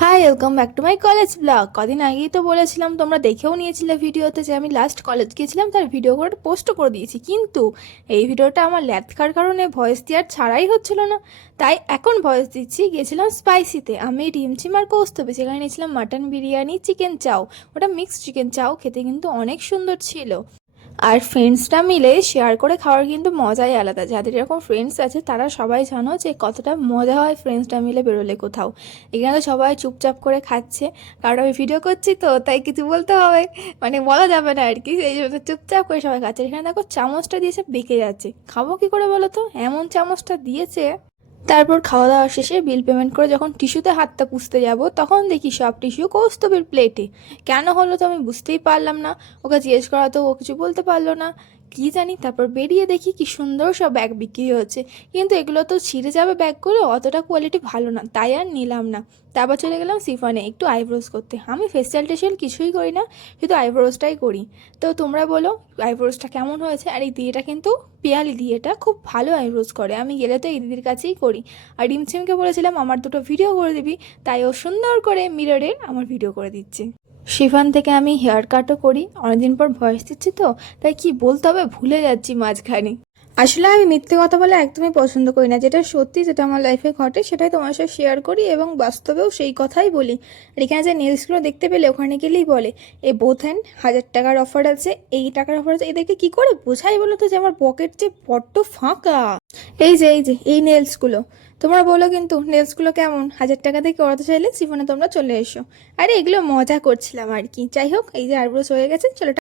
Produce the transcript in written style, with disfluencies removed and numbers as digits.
High, welcome back to my college blog. কদিন আগেই তো বলেছিলাম, তোমরা দেখেও নিয়েছিলে ভিডিওতে, যে আমি লাস্ট কলেজ গিয়েছিলাম, তার ভিডিও করে পোস্টও করে দিয়েছি। কিন্তু এই ভিডিওটা আমার ল্যাদ খাওয়ার কারণে ভয়েস দেওয়ার ছাড়াই হচ্ছিল না, তাই এখন ভয়েস দিচ্ছি। গিয়েছিলাম স্পাইসিতে, আমি ডিমচিম আর কৌস্তবে, সেখানে নিয়েছিলাম মাটন বিরিয়ানি, চিকেন চাও। ওটা মিক্সড চিকেন চাও, খেতে কিন্তু অনেক সুন্দর ছিল। আর ফ্রেন্ডসরা মিলে শেয়ার করে খাওয়ার কিন্তু মজাই আলাদা। যাদের এরকম ফ্রেন্ডস আছে তারা সবাই জানো যে কতটা মজা হয় ফ্রেন্ডসরা মিলে বেরোলে কোথাও। এখানে তো সবাই চুপচাপ করে খাচ্ছে, কারণ আমি ভিডিও করছি তো তাই কিছু বলতে হবে, মানে বলা যাবে না আর কি, এই জন্য চুপচাপ করে সবাই খাচ্ছে। এখানে দেখো চামচটা দিয়েছে বেঁকে যাচ্ছে, খাবো কি করে বলো তো, এমন চামচটা দিয়েছে। তারপর খাওয়া দাওয়া শেষে বিল পেমেন্ট করে যখন টিস্যুতে হাতটা পুছতে যাব, তখন দেখি সব টিস্যু কৌস্তবের প্লেটে। কেন হলো তো আমি বুঝতেই পারলাম না। ওকে জিজ্ঞেস করা তো ও কিছু বলতে পারলো না, কি জানি। তারপর বেরিয়ে দেখি কি সুন্দর সব ব্যাগ বিক্রি হচ্ছে, কিন্তু এগুলো তো ছিঁড়ে যাবে ব্যাগগুলো, অতটা কোয়ালিটি ভালো না, তাই আর নিলাম না। তারপর চলে গেলাম সিফনে একটু আইব্রোজ করতে। আমি ফেসিয়াল টেসিয়াল কিছুই করি না, শুধু আইব্রোজটাই করি। তো তোমরা বলো আইব্রোজটা কেমন হয়েছে। আর এই দিদিটা কিন্তু পিয়ালি দিদিটা খুব ভালো আইব্রোজ করে, আমি গেলে তো এই দিদির কাছেই করি। আর রিমঝিমকে বলেছিলাম আমার দুটো ভিডিও করে দিবি, তাই ও সুন্দর করে মিররে আমার ভিডিও করে দিচ্ছে। শিফান থেকে আমি হেয়ার কাটও করি, অনেকদিন পর ভয়েস দিচ্ছি তো, তাই কি বলতে হবে ভুলে যাচ্ছি মাঝখানে। আসলে আমি মিথ্যে কথা বলে একদমই পছন্দ করি না, যেটা সত্যি, যেটা আমার লাইফে ঘটে সেটাই তোমার সাথে শেয়ার করি, এবং বাস্তবেও সেই কথাই বলি। আর এখানে যে নেলসগুলো দেখতে পেলে, ওখানে গেলেই বলে এ বোথ হ্যান্ড 1000 টাকার অফার আছে, এই টাকার অফার আছে। এদেরকে কি করে বোঝাই বলো তো যে আমার পকেট যে বড্ড ফাঁকা। এই যে এই নেলসগুলো, তোমরা বলো কিন্তু নেলসগুলো কেমন। 1000 টাকা থেকে করাতে চাইলে সিফনে তোমরা চলে এসো। আরে এগুলো মজা করছিলাম আর কি। যাই হোক, এই যে আইব্রোস হয়ে গেছে, চলো।